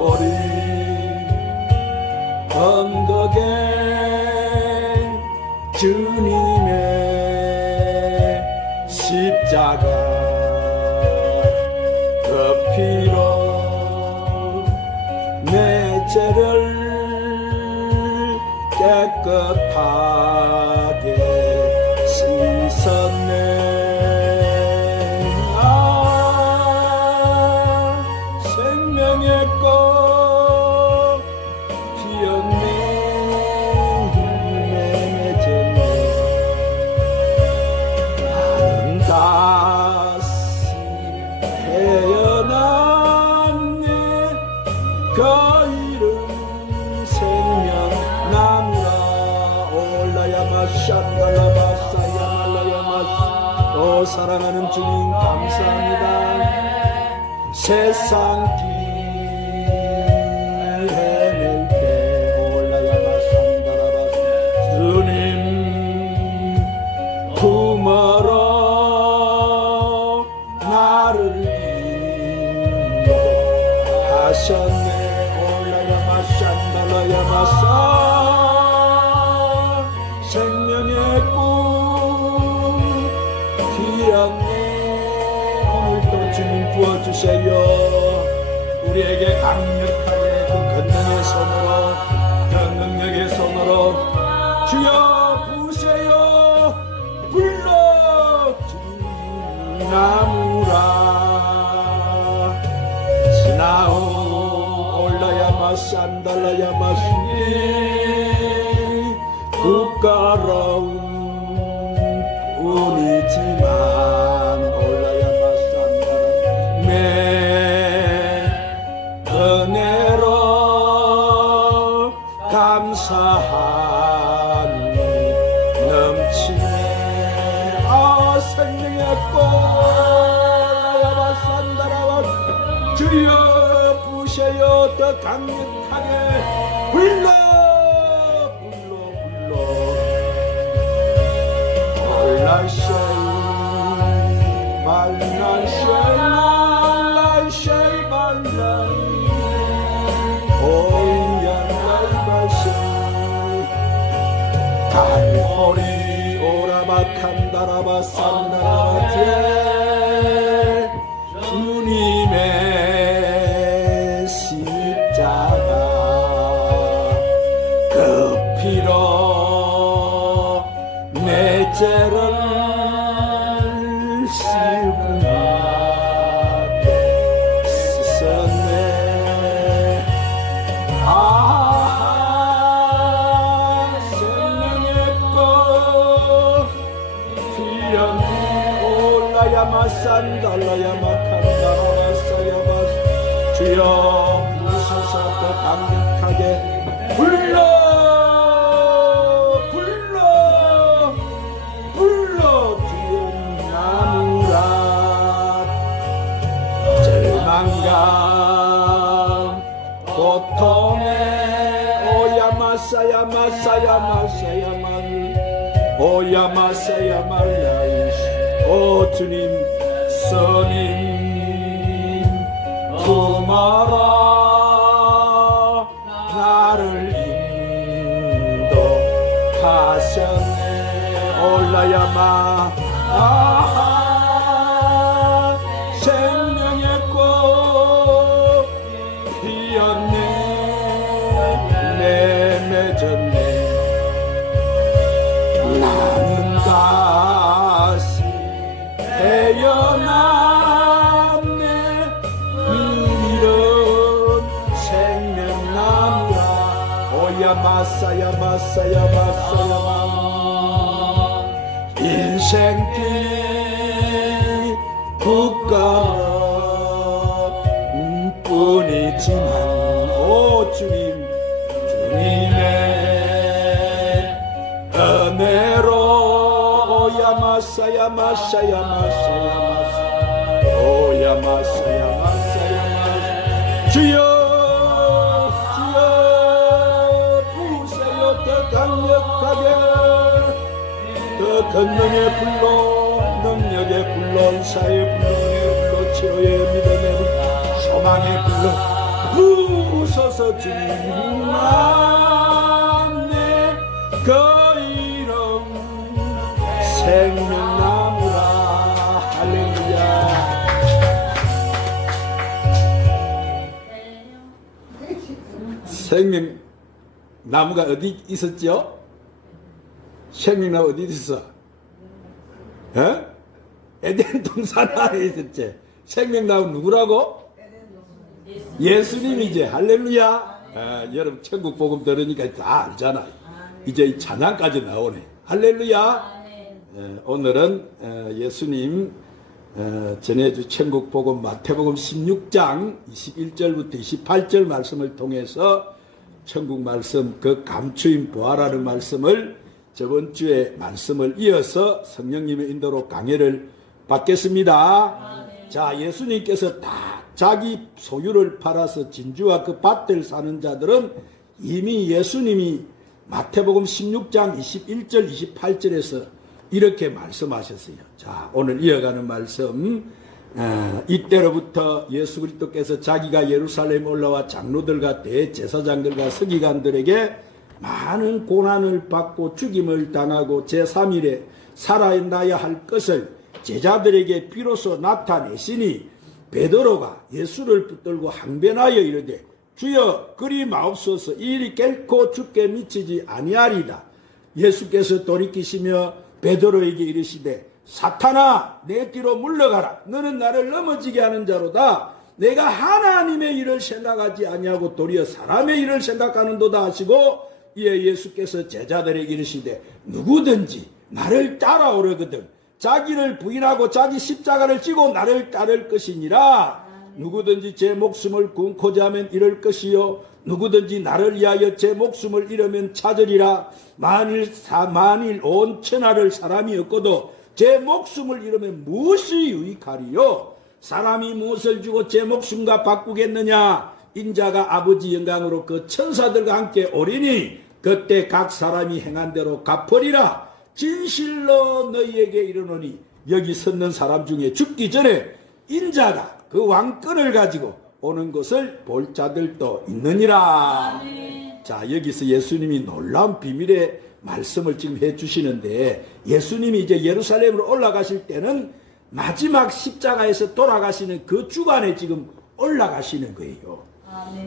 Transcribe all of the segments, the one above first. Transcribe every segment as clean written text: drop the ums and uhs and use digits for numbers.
갈보리 언덕에 주님의 십자가 그 피로 내 죄를 깨끗하게 씻었네. 생명의 꽃 피었네. 맺었네. 나는 다시 태어났네. 그 이름 생명나무라. 올라야마샤달라바사야말라야마스. 사랑하는 주님 감사합니다. 세상 길 헤맬 때 올라야마산다라바스. 주님 품어로 나를 인도하셨네. 올라야마산달라야마사. 생명의 꿈 피었네. 오늘도 주님 부어주세요. 우리에게 강력하게 그 권능의 손으로, 그 능력의 손으로 주여 부으세요. 불러 주님 나무라. 지나오 올라야마스 안달라야마스. 부끄러운 뿐이지만 올라야마산다. 내 은혜로 감사하니 넘치네. 생명의 꽃 올라야마산다라와. 주여 부으세요. 더 강력하게 불러 갈보리 오라바칸다라바산다라바테. 주님의 십자가 그 피로 내 죄를 씻었네. 생명의 꽃 피었네. 올라야마산달라야마칸다라바사야마스. 주여 부으셔서 더 강력하게 불러 절망감 고통에 오야마사야마사야마사야만 오야마사야말라이시. 오 주님 선임 품어라 나를 인도하셨네. 올라야마 생명의 꽃 피었네. 내 맺었네. 나는 다시 태어났네. 이런 생명나무라. 오야마사야마사야마사야마. 인생길 부끄러운 뿐이지만 오 주님의 은혜로 오야마사야마사야마사야마사. 오야마사야마사야마사. 주여 부으세요. 더 강력하게 더 권능의 불로, 능력의 불로, 은사의 불로, 치료의 믿음의 불로, 소망의 불로 부서서 주님 안에 그 이름 생명나무라. 할렐루야. 생명나무가 어디 있었죠? 생명나무 어디 있었어? 에덴 동산 안에 있었지. 생명나무 누구라고? 예수님이지. 할렐루야. 여러분 천국 복음 들으니까 다 알잖아. 이제 이 찬양까지 나오네. 할렐루야. 오늘은 예수님 전해주 천국 복음 마태복음 16장 21절부터 28절 말씀을 통해서 천국 말씀 그 감추인 부활하는 말씀을 저번 주에 말씀을 이어서 성령님의 인도로 강해를 받겠습니다. 자, 예수님께서 다 자기 소유를 팔아서 진주와 그 밭을 사는 자들은 이미 예수님이 마태복음 16장 21절 28절에서 이렇게 말씀하셨어요. 자, 오늘 이어가는 말씀. 이때로부터 예수 그리스도께서 자기가 예루살렘에 올라와 장로들과 대제사장들과 서기관들에게 많은 고난을 받고 죽임을 당하고 제3일에 살아나야 할 것을 제자들에게 비로소 나타내시니 베드로가 예수를 붙들고 항변하여 이르되 주여 그리 마옵소서 이 일이 결코 죽게 미치지 아니하리다. 예수께서 돌이키시며 베드로에게 이르시되 사탄아 내 뒤로 물러가라. 너는 나를 넘어지게 하는 자로다. 내가 하나님의 일을 생각하지 아니하고 도리어 사람의 일을 생각하는도다 하시고 이에 예수께서 제자들에게 이르시되 누구든지 나를 따라오려거든 자기를 부인하고 자기 십자가를 지고 나를 따를 것이니라. 누구든지 제 목숨을 끊고자 하면 잃을 것이요 누구든지 나를 위하여 제 목숨을 잃으면 찾으리라. 만일 온 천하를 사람이 얻고도 제 목숨을 잃으면 무엇이 유익하리요? 사람이 무엇을 주고 제 목숨과 바꾸겠느냐? 인자가 아버지 영광으로 그 천사들과 함께 오리니 그때 각 사람이 행한 대로 갚으리라. 진실로 너희에게 이르노니 여기 섰는 사람 중에 죽기 전에 인자가 그 왕권을 가지고 오는 것을 볼 자들도 있느니라. 자, 여기서 예수님이 놀라운 비밀의 말씀을 지금 해주시는데 예수님이 이제 예루살렘으로 올라가실 때는 마지막 십자가에서 돌아가시는 그 주간에 지금 올라가시는 거예요.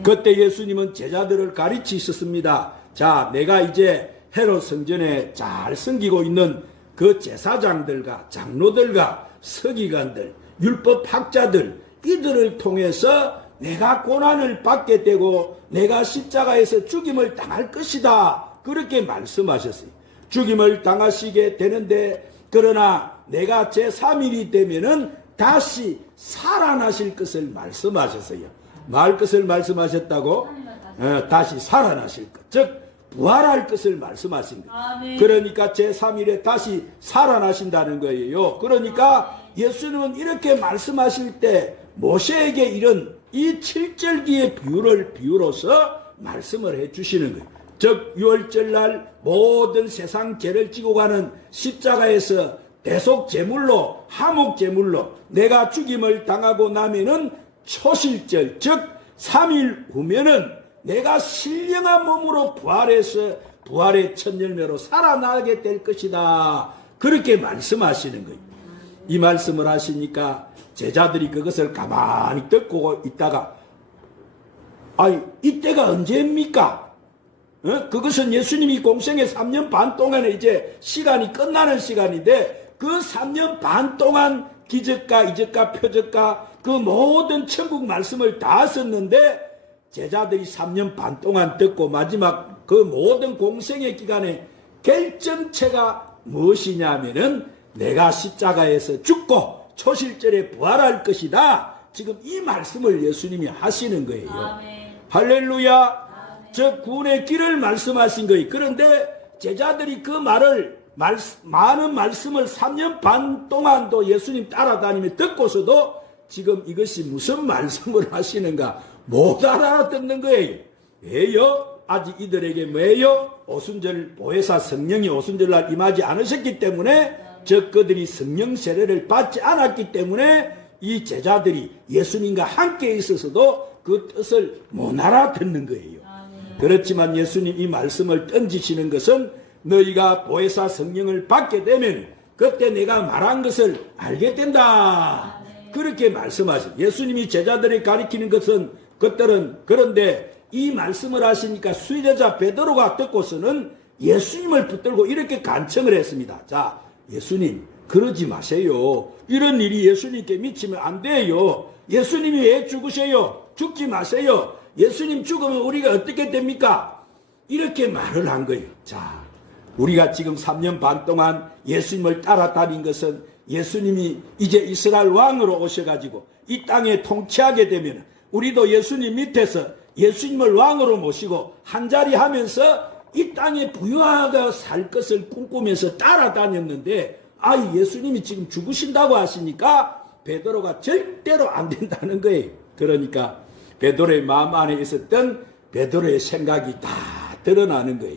그때 예수님은 제자들을 가르치셨습니다. 자, 내가 이제 헤롯 성전에 잘 섬기고 있는 그 제사장들과 장로들과 서기관들, 율법학자들 이들을 통해서 내가 고난을 받게 되고 내가 십자가에서 죽임을 당할 것이다. 그렇게 말씀하셨어요. 죽임을 당하시게 되는데 그러나 내가 제3일이 되면은 다시 살아나실 것을 말씀하셨어요. 말 것을 말씀하셨다고? 다시 살아나실 것. 즉 부활할 것을 말씀하신 거예요. 그러니까 제3일에 다시 살아나신다는 거예요. 그러니까 예수님은 이렇게 말씀하실 때 모세에게 이런 이 7절기의 비유로서 말씀을 해주시는 거예요. 즉 유월절날 모든 세상 죄를 지고 가는 십자가에서 대속 제물로 하목 제물로 내가 죽임을 당하고 나면은 초실절 즉 3일 후면은 내가 신령한 몸으로 부활해서 부활의 첫 열매로 살아나게 될 것이다. 그렇게 말씀하시는 거예요. 이 말씀을 하시니까 제자들이 그것을 가만히 듣고 있다가 아니 이때가 언제입니까? 그것은 예수님이 공생의 3년 반 동안에 이제 시간이 끝나는 시간인데 그 3년 반 동안 기적과 이적과 표적과 그 모든 천국 말씀을 다 썼는데 제자들이 3년 반 동안 듣고 마지막 그 모든 공생의 기간에 결정체가 무엇이냐면은 내가 십자가에서 죽고 초실절에 부활할 것이다. 지금 이 말씀을 예수님이 하시는 거예요. 할렐루야. 아멘. 저 구원의 길을 말씀하신 거예요. 그런데 제자들이 그 많은 말씀을 3년 반 동안도 예수님 따라다니며 듣고서도 지금 이것이 무슨 말씀을 하시는가 못 알아듣는 거예요. 왜요? 아직 이들에게 뭐예요? 오순절 보혜사 성령이 오순절날 임하지 않으셨기 때문에 저 그들이 성령 세례를 받지 않았기 때문에 이 제자들이 예수님과 함께 있어서도 그 뜻을 못 알아듣는 거예요. 그렇지만 예수님 이 말씀을 던지시는 것은 너희가 보혜사 성령을 받게 되면 그때 내가 말한 것을 알게 된다. 그렇게 말씀하시죠. 예수님이 제자들이 가리키는 것은 그들은 그런데 이 말씀을 하시니까 수제자 베드로가 듣고서는 예수님을 붙들고 이렇게 간청을 했습니다. 자, 예수님 그러지 마세요. 이런 일이 예수님께 미치면 안 돼요. 예수님이 왜 죽으세요? 죽지 마세요. 예수님 죽으면 우리가 어떻게 됩니까? 이렇게 말을 한 거예요. 자, 우리가 지금 3년 반 동안 예수님을 따라다닌 것은 예수님이 이제 이스라엘 왕으로 오셔가지고 이 땅에 통치하게 되면 우리도 예수님 밑에서 예수님을 왕으로 모시고 한자리 하면서 이 땅에 부유하게 살 것을 꿈꾸면서 따라다녔는데 예수님이 지금 죽으신다고 하시니까 베드로가 절대로 안 된다는 거예요. 그러니까 베드로의 마음 안에 있었던 베드로의 생각이 다 드러나는 거예요.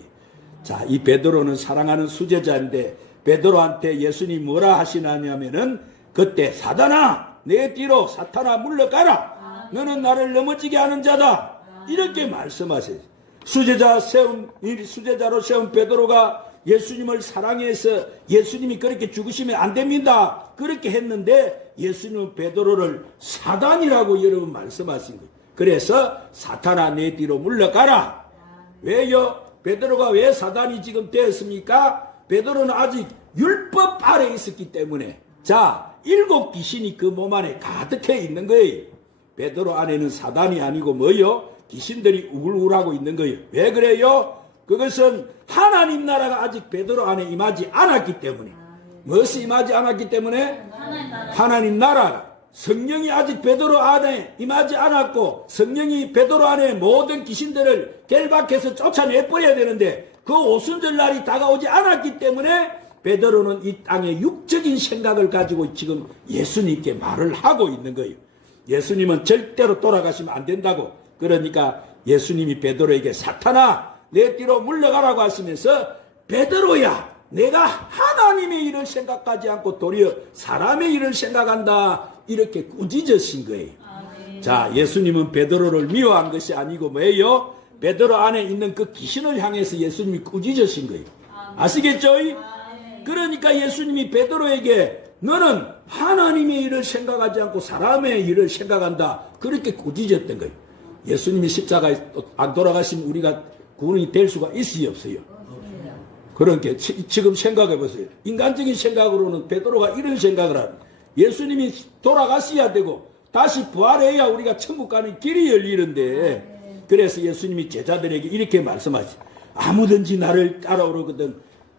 자, 이 베드로는 사랑하는 수제자인데 베드로한테 예수님이 뭐라 하시냐면은 그때 사단아 내 뒤로 사탄아 물러가라. 너는 나를 넘어지게 하는 자다. 이렇게 말씀하세요. 수제자로 세운 베드로가 예수님을 사랑해서 예수님이 그렇게 죽으시면 안 됩니다. 그렇게 했는데 예수님은 베드로를 사단이라고 여러분 말씀하신 거예요. 그래서 사탄아 내 뒤로 물러가라. 왜요? 베드로가 왜 사단이 지금 되었습니까? 베드로는 아직 율법 아래 있었기 때문에 자, 7 귀신이 그 몸 안에 가득해 있는 거예요. 베드로 안에는 사단이 아니고 뭐요? 귀신들이 우글우글하고 있는 거예요. 왜 그래요? 그것은 하나님 나라가 아직 베드로 안에 임하지 않았기 때문에. 무엇이 임하지 않았기 때문에? 하나님 나라. 성령이 아직 베드로 안에 임하지 않았고 성령이 베드로 안에 모든 귀신들을 결박해서 쫓아내버려야 되는데 그 오순절 날이 다가오지 않았기 때문에 베드로는 이 땅의 육적인 생각을 가지고 지금 예수님께 말을 하고 있는 거예요. 예수님은 절대로 돌아가시면 안 된다고. 그러니까 예수님이 베드로에게 사탄아 내 뒤로 물러가라고 하시면서 베드로야 내가 하나님의 일을 생각하지 않고 도리어 사람의 일을 생각한다. 이렇게 꾸짖으신 거예요. 자, 예수님은 베드로를 미워한 것이 아니고 뭐예요? 베드로 안에 있는 그 귀신을 향해서 예수님이 꾸짖으신 거예요. 아시겠죠? 그러니까 예수님이 베드로에게 너는 하나님의 일을 생각하지 않고 사람의 일을 생각한다. 그렇게 꾸짖었던 거예요. 예수님이 십자가에 안 돌아가시면 우리가 구원이 될 수가 있어요, 없어요? 그러니까 지금 생각해 보세요. 인간적인 생각으로는 베드로가 이런 생각을 합니다. 예수님이 돌아가셔야 되고 다시 부활해야 우리가 천국 가는 길이 열리는데 그래서 예수님이 제자들에게 이렇게 말씀하시죠. 아무든지 나를 따라오거든.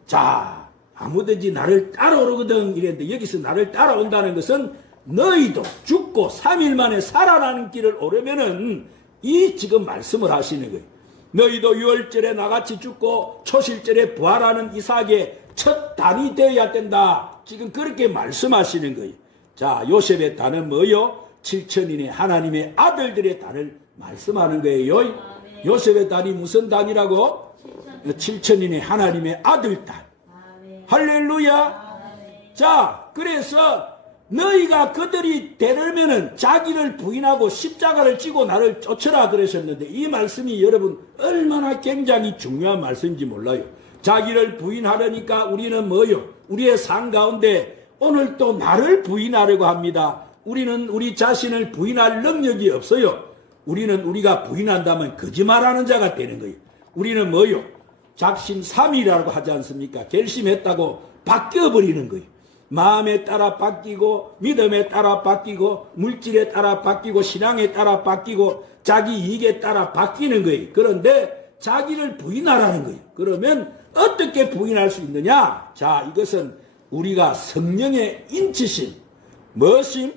자, 아무든지 나를 따라오거든 이랬는데 여기서 나를 따라온다는 것은 너희도 죽고 3일 만에 살아나는 길을 오려면은 이 지금 말씀을 하시는 거예요. 너희도 유월절에 나같이 죽고 초실절에 부활하는 이삭의 첫 단이 되어야 된다. 지금 그렇게 말씀하시는 거예요. 자, 요셉의 단은 뭐요? 7천인의 하나님의 아들들의 단을 말씀하는 거예요. 요셉의 단이 무슨 단이라고? 7천인의 하나님의 아들 단. 할렐루야. 자, 그래서 너희가 그들이 되려면은 자기를 부인하고 십자가를 지고 나를 쫓으라 그러셨는데 이 말씀이 여러분 얼마나 굉장히 중요한 말씀인지 몰라요. 자기를 부인하려니까 우리는 뭐요? 우리의 삶 가운데 오늘 또 나를 부인하려고 합니다. 우리는 우리 자신을 부인할 능력이 없어요. 우리는 우리가 부인한다면 거짓말하는 자가 되는 거예요. 우리는 뭐요? 작심삼일이라고 하지 않습니까? 결심했다고 바뀌어버리는 거예요. 마음에 따라 바뀌고 믿음에 따라 바뀌고 물질에 따라 바뀌고 신앙에 따라 바뀌고 자기 이익에 따라 바뀌는 거예요. 그런데 자기를 부인하라는 거예요. 그러면 어떻게 부인할 수 있느냐? 자, 이것은 우리가 성령의 인치심. 무엇임?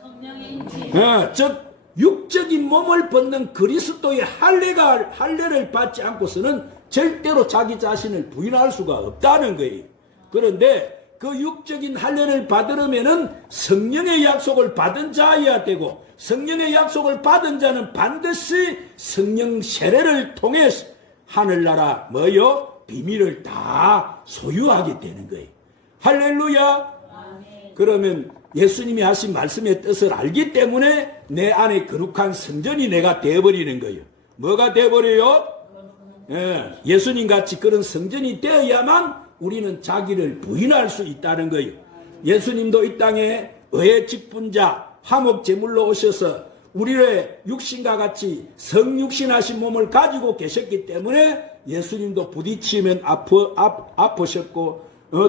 성령의 인치. 즉 육적인 몸을 벗는 그리스도의 할례를 받지 않고서는 절대로 자기 자신을 부인할 수가 없다는 거예요. 그런데 그 육적인 할례를 받으려면은 성령의 약속을 받은 자여야 되고 성령의 약속을 받은 자는 반드시 성령 세례를 통해 하늘나라 뭐요? 비밀을 다 소유하게 되는 거예요. 할렐루야. 아멘. 그러면 예수님이 하신 말씀의 뜻을 알기 때문에 내 안에 거룩한 성전이 내가 되어버리는 거예요. 뭐가 되어버려요? 예수님 같이 그런 성전이 되어야만 우리는 자기를 부인할 수 있다는 거예요. 예수님도 이 땅에 의의 직분자 화목 제물로 오셔서 우리의 육신과 같이 성육신하신 몸을 가지고 계셨기 때문에 예수님도 부딪히면 아프셨고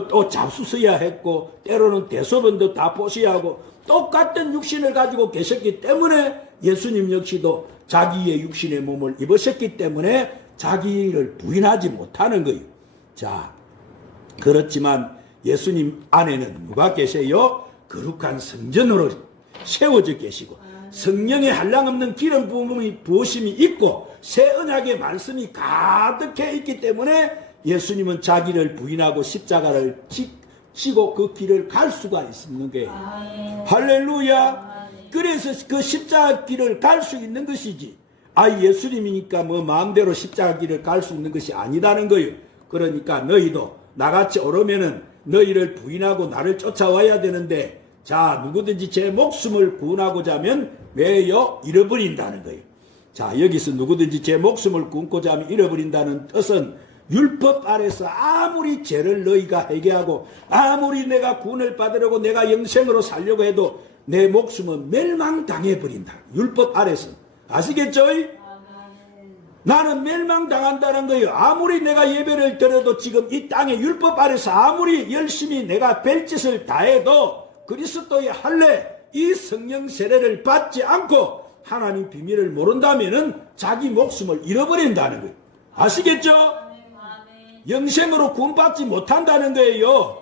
또 잡수서야 했고 때로는 대소변도 다 보셔야 하고 똑같은 육신을 가지고 계셨기 때문에 예수님 역시도 자기의 육신의 몸을 입으셨기 때문에 자기를 부인하지 못하는 거예요. 자, 그렇지만 예수님 안에는 누가 계세요? 거룩한 성전으로 세워져 계시고 성령의 한량없는 기름 부으심이 있고 새 언약의 말씀이 가득해 있기 때문에 예수님은 자기를 부인하고 십자가를 지고 그 길을 갈 수가 있는 거예요. 할렐루야. 그래서 그 십자가 길을 갈 수 있는 것이지. 예수님이니까 뭐 마음대로 십자가 길을 갈 수 있는 것이 아니다는 거예요. 그러니까 너희도 나같이 오르면은 너희를 부인하고 나를 쫓아와야 되는데 자, 누구든지 제 목숨을 구원하고자 하면 왜요? 잃어버린다는 거예요. 자, 여기서 누구든지 제 목숨을 구원하고자 하면 잃어버린다는 뜻은 율법 아래서 아무리 죄를 너희가 회개하고 아무리 내가 구원을 받으려고 내가 영생으로 살려고 해도 내 목숨은 멸망당해버린다. 율법 아래서. 아시겠죠? 나는 멸망당한다는 거예요. 아무리 내가 예배를 드려도 지금 이 땅의 율법 아래서 아무리 열심히 내가 별짓을 다해도 그리스도의 할례 이 성령 세례를 받지 않고 하나님 비밀을 모른다면은 자기 목숨을 잃어버린다는 거예요. 아시겠죠? 영생으로 구원받지 못한다는 거예요.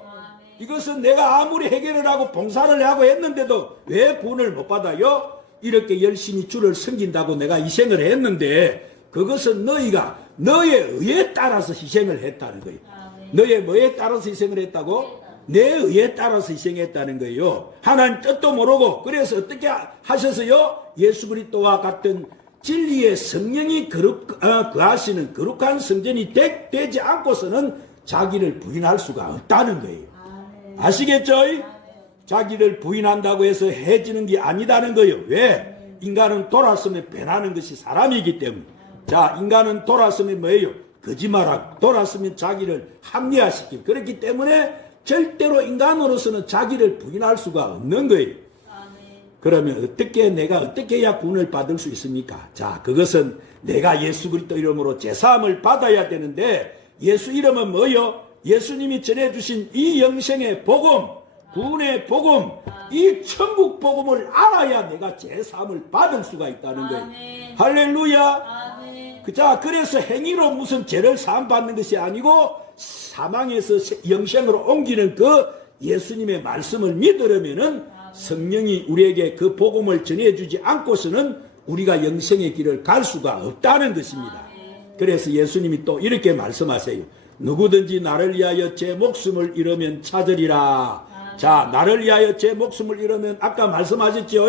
이것은 내가 아무리 해결을 하고 봉사를 하고 했는데도 왜 구원을 못 받아요? 이렇게 열심히 주를 섬긴다고 내가 희생을 했는데 그것은 너희가 너의 의에 따라서 희생을 했다는 거예요. 너의 뭐에 따라서 희생을 했다고? 내 의에 따라서 희생했다는 거예요. 하나님 뜻도 모르고 그래서 어떻게 하셔서요? 예수 그리스도와 같은 진리의 성령이 거하시는 거룩한 성전이 되지 않고서는 자기를 부인할 수가 없다는 거예요. 아시겠죠? 자기를 부인한다고 해서 해지는 게 아니다는 거예요. 왜? 인간은 돌았으면 변하는 것이 사람이기 때문에. 자, 인간은 돌았으면 뭐예요? 거짓말하고 돌았으면 자기를 합리화시키고 그렇기 때문에 절대로 인간으로서는 자기를 부인할 수가 없는 거예요. 그러면 내가 어떻게 해야 구원을 받을 수 있습니까? 자, 그것은 내가 예수 그리스도 이름으로 제사함을 받아야 되는데 예수 이름은 뭐요? 예수님이 전해주신 이 영생의 복음, 구원의 복음, 이 천국 복음을 알아야 내가 제사함을 받을 수가 있다는 거예요. 할렐루야. 자, 그래서 행위로 무슨 죄를 사함받는 것이 아니고 사망에서 영생으로 옮기는 그 예수님의 말씀을 믿으려면은 성령이 우리에게 그 복음을 전해주지 않고서는 우리가 영생의 길을 갈 수가 없다는 것입니다. 그래서 예수님이 또 이렇게 말씀하세요. 누구든지 나를 위하여 제 목숨을 잃으면 찾으리라. 자, 나를 위하여 제 목숨을 잃으면 아까 말씀하셨죠?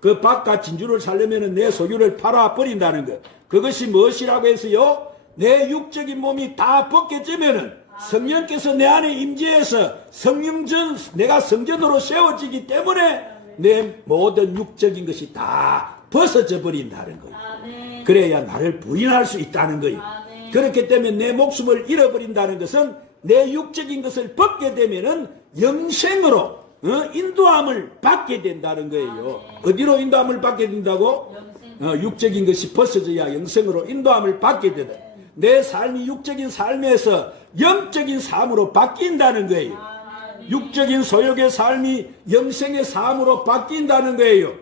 그 밭과 진주를 살려면 내 소유를 팔아버린다는 것. 그것이 무엇이라고 해서요? 내 육적인 몸이 다 벗겨지면은 성령께서 내 안에 임재해서 내가 성전으로 세워지기 때문에 내 모든 육적인 것이 다 벗어져 버린다는 거예요. 그래야 나를 부인할 수 있다는 거예요. 그렇기 때문에 내 목숨을 잃어버린다는 것은 내 육적인 것을 벗게 되면은 영생으로 인도함을 받게 된다는 거예요. 어디로 인도함을 받게 된다고? 육적인 것이 벗어져야 영생으로 인도함을 받게 된다. 내 삶이 육적인 삶에서 영적인 삶으로 바뀐다는 거예요. 육적인 소욕의 삶이 영생의 삶으로 바뀐다는 거예요.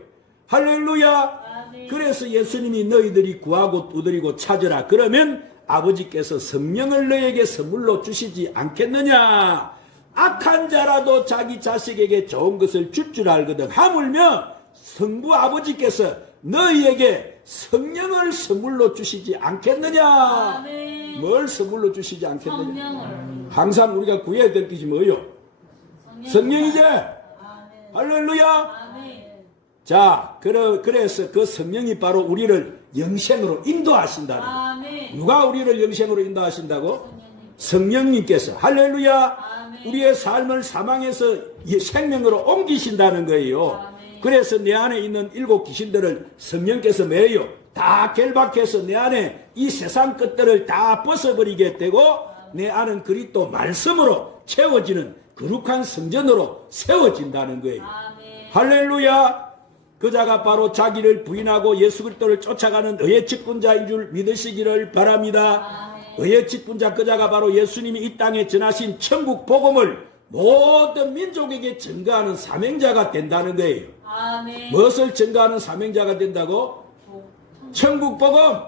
할렐루야. 그래서 예수님이 너희들이 구하고 두드리고 찾으라. 그러면 아버지께서 성령을 너에게 선물로 주시지 않겠느냐. 악한 자라도 자기 자식에게 좋은 것을 줄 알거든. 하물며 성부 아버지께서 너희에게 성령을 선물로 주시지 않겠느냐. 뭘 선물로 주시지 않겠느냐. 성령을. 항상 우리가 구해야 될 것이 뭐예요? 성령이지. 할렐루야. 자, 그래서 그 성령이 바로 우리를 영생으로 인도하신다는 거예요. 누가 우리를 영생으로 인도하신다고? 성령님께서 할렐루야 아멘. 우리의 삶을 사망에서 생명으로 옮기신다는 거예요. 아멘. 그래서 내 안에 있는 7 귀신들을 성령께서 매요 다 결박해서 내 안에 이 세상 것들을 다 벗어버리게 되고 내 안은 그리스도 말씀으로 채워지는 거룩한 성전으로 세워진다는 거예요. 아멘. 할렐루야. 그자가 바로 자기를 부인하고 예수 그리스도를 쫓아가는 의의 직분자인 줄 믿으시기를 바랍니다. 아멘. 의의 직분자 그자가 바로 예수님이 이 땅에 전하신 천국 복음을 모든 민족에게 전가하는 사명자가 된다는 거예요. 아멘. 무엇을 전가하는 사명자가 된다고? 천국 복음.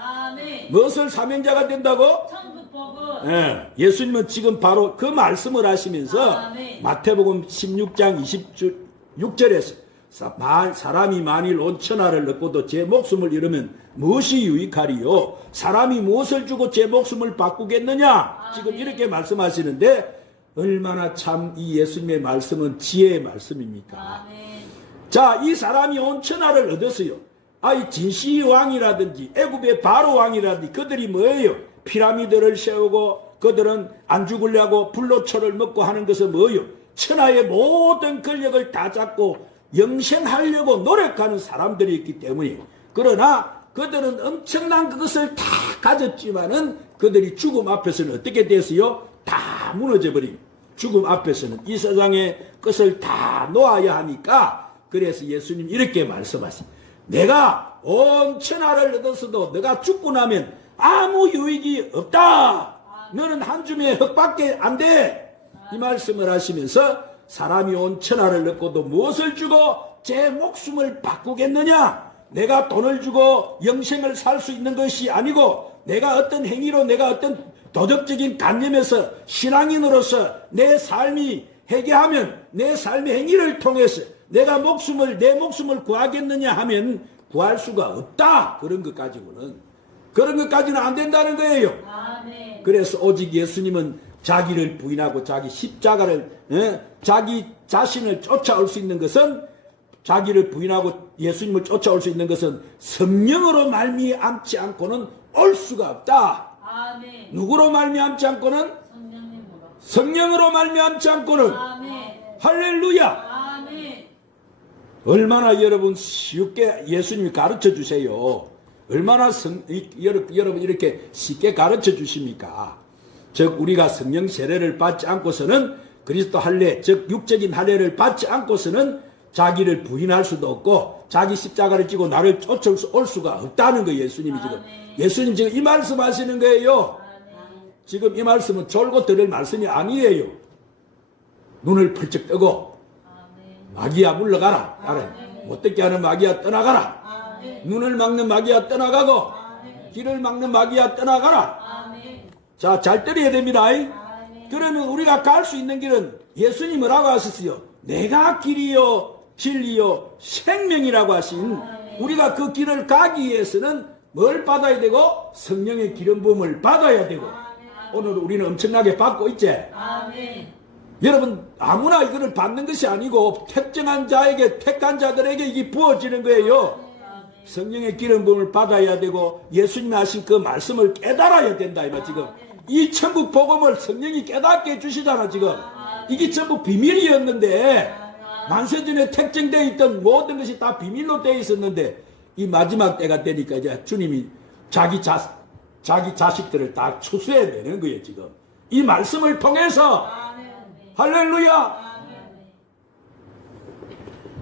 아멘. 무엇을 사명자가 된다고? 천국 복음. 예, 예수님은 지금 바로 그 말씀을 하시면서 아멘. 마태복음 16장 26절에서 사람이 만일 온 천하를 얻고도 제 목숨을 잃으면 무엇이 유익하리요? 사람이 무엇을 주고 제 목숨을 바꾸겠느냐? 지금 이렇게 말씀하시는데 얼마나 참 이 예수님의 말씀은 지혜의 말씀입니까? 아멘. 자, 이 사람이 온 천하를 얻었어요. 이 진시 왕이라든지 애굽의 바로 왕이라든지 그들이 뭐예요? 피라미드를 세우고 그들은 안 죽으려고 불로초를 먹고 하는 것은 뭐예요? 천하의 모든 권력을 다 잡고 영생하려고 노력하는 사람들이 있기 때문에 그러나 그들은 엄청난 그것을 다 가졌지만은 그들이 죽음 앞에서는 어떻게 됐어요? 다 무너져 버린 죽음 앞에서는 이 세상의 것을 다 놓아야 하니까 그래서 예수님 이렇게 말씀하십니다. 내가 온 천하를 얻었어도 내가 죽고 나면 아무 유익이 없다. 너는 한 줌의 흙밖에 안 돼. 이 말씀을 하시면서 사람이 온 천하를 얻고도 무엇을 주고 제 목숨을 바꾸겠느냐? 내가 돈을 주고 영생을 살 수 있는 것이 아니고 내가 어떤 행위로 내가 어떤 도덕적인 관념에서 신앙인으로서 내 삶이 회개하면 내 삶의 행위를 통해서 내가 내 목숨을 구하겠느냐 하면 구할 수가 없다. 그런 것 가지고는 안 된다는 거예요. 아멘. 그래서 오직 예수님은 자기를 부인하고 자기 십자가를 자기 자신을 쫓아올 수 있는 것은 자기를 부인하고 예수님을 쫓아올 수 있는 것은 성령으로 말미암지 않고는 올 수가 없다. 아멘. 누구로 말미암지 않고는? 성령님으로. 성령으로 말미암지 않고는. 아멘. 할렐루야. 아멘. 얼마나 여러분 쉽게 예수님이 가르쳐 주세요. 얼마나 여러분 이렇게 쉽게 가르쳐 주십니까? 즉 우리가 성령 세례를 받지 않고서는 그리스도 할례 즉 육적인 할례를 받지 않고서는 자기를 부인할 수도 없고 자기 십자가를 지고 나를 쫓아올 수가 없다는 거예요. 예수님이 지금. 예수님 지금 이 말씀 하시는 거예요. 지금 이 말씀은 졸고 들을 말씀이 아니에요. 눈을 펄쩍 뜨고 마귀야 물러가라. 알아요. 못되게 하는 마귀야 떠나가라. 눈을 막는 마귀야 떠나가고 길을 막는 마귀야 떠나가라. 자, 잘 들어야 됩니다. 그러면 우리가 갈 수 있는 길은 예수님 뭐라고 하셨어요? 내가 길이요 진리요 생명이라고 하신 우리가 그 길을 가기 위해서는 뭘 받아야 되고 성령의 기름 부음을 받아야 되고 오늘 우리는 엄청나게 받고 있지. 아멘. 여러분 아무나 이거를 받는 것이 아니고 택정한 자에게 택한 자들에게 이게 부어지는 거예요. 성령의 기름 부음을 받아야 되고 예수님이 하신 그 말씀을 깨달아야 된다 이거 지금. 이 천국 복음을 성령이 깨닫게 해주시잖아 지금. 이게 전부 비밀이었는데 만세전에 택정되어 있던 모든 것이 다 비밀로 되어 있었는데 이 마지막 때가 되니까 이제 주님이 자기 자식들을 다 추수해내는 거예요 지금. 이 말씀을 통해서. 할렐루야.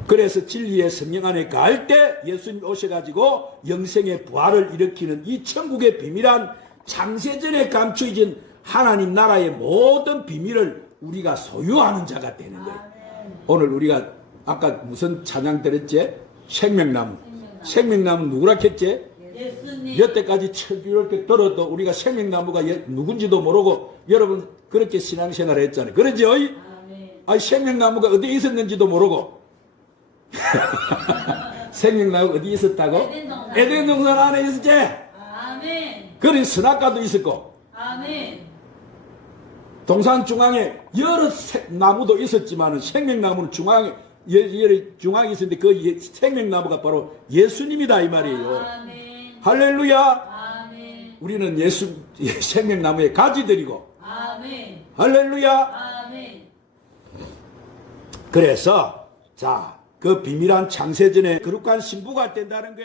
그래서 진리의 성령 안에 갈 때 예수님 오셔가지고 영생의 부활을 일으키는 이 천국의 비밀한 창세전에 감추어진 하나님 나라의 모든 비밀을 우리가 소유하는 자가 되는 거예요. 오늘 우리가 아까 무슨 찬양 들었지? 생명나무. 생명나무 누구라 했지? 예수님. 여태까지 이렇게 들어도 우리가 생명나무가 누군지도 모르고 여러분 그렇게 신앙생활을 했잖아요. 그러죠? 아니 생명나무가 어디에 있었는지도 모르고 생명나무가 어디에 있었다고? 에덴 동산 안에 있었지? 아멘. 그래 선악과도 있었고 아멘. 동산 중앙에 여러 나무도 있었지만 생명나무는 중앙에 있었는데 그 생명나무가 바로 예수님이다 이 말이에요. 아멘. 할렐루야. 아멘. 우리는 예수 생명나무의 가지들이고 아멘. 할렐루야. 아멘. 그래서 자, 그 비밀한 창세전에 거룩한 신부가 된다는 거예요.